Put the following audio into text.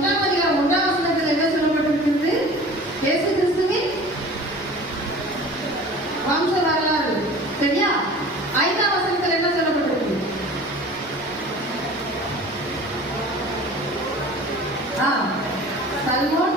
ஒன்றாம் அதிகாரம் 1ஆம் வசனத்தில் என்ன சொல்லப்பட்டிருக்கிறது? இயேசு கிறிஸ்துவின் வம்ச வரலாறு. சரியா? 5ஆம் வசனத்தில் என்ன சொல்லப்பட்டிருக்கு? சல்மோன்